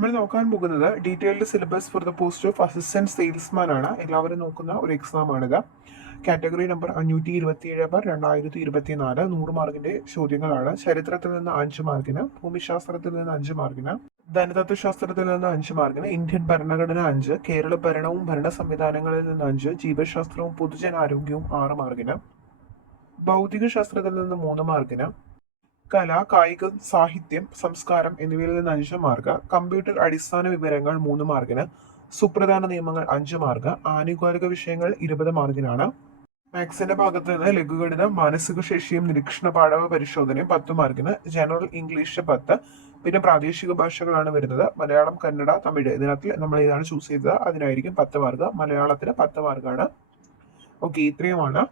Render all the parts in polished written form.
നമ്മൾ നോക്കാൻ പോകുന്നത് detailed syllabus for the post of assistant salesman ആണ്. എല്ലാവരും നോക്കുന്ന ഒരു എക്സാം ആണിത്. കാറ്റഗറി നമ്പർ 527/2024 100 മാർക്കിന്റെ ചോദ്യങ്ങളാണ്. ചരിത്രത്തിൽ നിന്ന് 5 മാർക്കിന്, ഭൂമിശാസ്ത്രത്തിൽ നിന്ന് 5 മാർക്കിന്, ധനതത്വശാസ്ത്രത്തിൽ നിന്ന് 5 മാർക്കിന്, ഇന്ത്യൻ ഭരണഘടന 5, കേരള ഭരണവും ഭരണ സംവിധാനങ്ങളിൽ നിന്ന് 5, ജീവശാസ്ത്രവും പൊതുജനാരോഗ്യവും 6 മാർക്കിന്, ഭൗതിക ശാസ്ത്രത്തിൽ നിന്ന് 3 മാർക്കിന്, കല, കായികം, സാഹിത്യം, സംസ്കാരം എന്നിവയിൽ നിന്ന് 5 മാർക്ക്, കമ്പ്യൂട്ടർ അടിസ്ഥാന വിവരങ്ങൾ 3 മാർക്കിന്, സുപ്രധാന നിയമങ്ങൾ 5 മാർക്ക്, ആനുകാലിക വിഷയങ്ങൾ 20 മാർക്കിനാണ്. മാത്സിന്റെ ഭാഗത്ത് നിന്ന് ലഘുഗണിതം, മാനസിക ശേഷിയും നിരീക്ഷണ പാഠവ പരിശോധനയും 10 മാർക്കിന്, ജനറൽ ഇംഗ്ലീഷ് 10, പിന്നെ പ്രാദേശിക ഭാഷകളാണ് വരുന്നത്. മലയാളം, കന്നഡ, തമിഴ്. ഇതിനകത്ത് നമ്മൾ ഏതാണ് ചൂസ് ചെയ്തത് അതിനായിരിക്കും 10 മാർക്ക്. മലയാളത്തിന് 10 മാർക്കാണ്. ഓക്കെ, ഇത്രയുമാണ്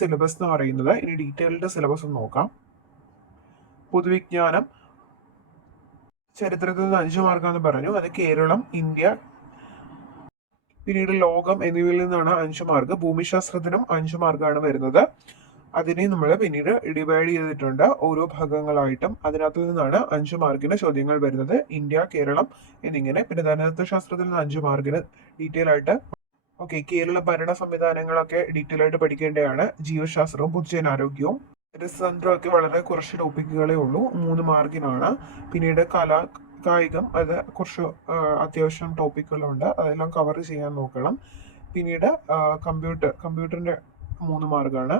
സിലബസ് എന്ന് പറയുന്നത്. ഇനി ഡീറ്റെയിൽഡ് സിലബസ് ഒന്ന് നോക്കാം. പൊതുവിജ്ഞാനം ചരിത്രത്തിൽ നിന്ന് 5 മാർക്കാന്ന് പറഞ്ഞു. അത് കേരളം, ഇന്ത്യ, പിന്നീട് ലോകം എന്നിവയിൽ നിന്നാണ് 5 മാർക്ക്. ഭൂമിശാസ്ത്രത്തിനും 5 മാർക്കാണ് വരുന്നത്. അതിനെ നമ്മൾ പിന്നീട് ഡിവൈഡ് ചെയ്തിട്ടുണ്ട് ഓരോ ഭാഗങ്ങളായിട്ടും. അതിനകത്ത് നിന്നാണ് 5 മാർക്കിന് ചോദ്യങ്ങൾ വരുന്നത്. ഇന്ത്യ, കേരളം എന്നിങ്ങനെ. പിന്നെ ധനതത്വശാസ്ത്രത്തിൽ നിന്ന് 5 മാർക്കിന് ഡീറ്റെയിൽ ആയിട്ട്. ഓക്കെ, കേരള ഭരണ സംവിധാനങ്ങളൊക്കെ ഡീറ്റെയിൽ ആയിട്ട് പഠിക്കേണ്ടതാണ്. ജീവശാസ്ത്രവും പൊതുജനാരോഗ്യവും രസതന്ത്രമൊക്കെ വളരെ കുറച്ച് ടോപ്പിക്കുകളേ ഉള്ളൂ. 3 മാർക്കിനാണ്. പിന്നീട് കായികം, അത് കുറച്ച് അത്യാവശ്യം ടോപ്പിക്കുകളുണ്ട്. അതെല്ലാം കവർ ചെയ്യാൻ നോക്കണം. പിന്നീട് കമ്പ്യൂട്ടറിന്റെ 3 മാർക്കാണ്.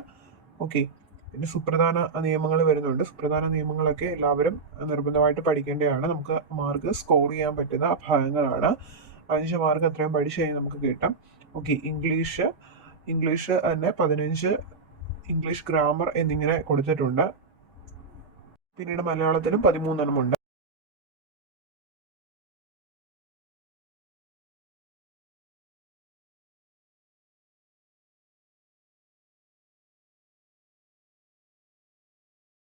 ഓക്കെ, പിന്നെ സുപ്രധാന നിയമങ്ങൾ വരുന്നുണ്ട്. സുപ്രധാന നിയമങ്ങളൊക്കെ എല്ലാവരും നിർബന്ധമായിട്ട് പഠിക്കേണ്ടതാണ്. നമുക്ക് മാർക്ക് സ്കോർ ചെയ്യാൻ പറ്റുന്ന ഭാഗങ്ങളാണ്. 5 മാർക്ക് അത്രയും പഠിച്ചു കഴിഞ്ഞാൽ നമുക്ക് കിട്ടാം. ഓക്കെ, ഇംഗ്ലീഷ് തന്നെ 15, ഇംഗ്ലീഷ് ഗ്രാമർ എന്നിങ്ങനെ കൊടുത്തിട്ടുണ്ട്. പിന്നീട് മലയാളത്തിനും 13 ഉണ്ട്.